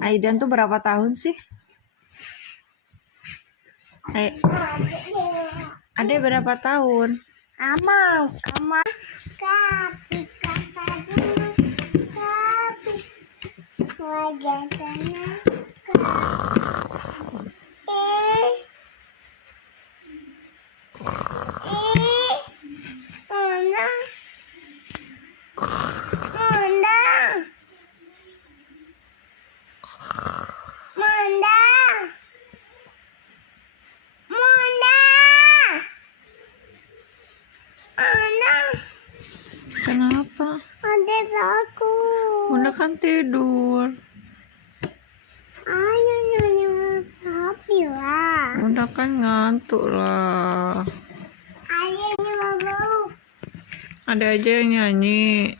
Aidan tuh berapa tahun sih? Adek berapa tahun? Kenapa? Adek aku. Bunda kan tidur. Ayo nyanyi tapi lah. Bunda kan ngantuk lah. Ayo nyanyi. Ada aja yang nyanyi.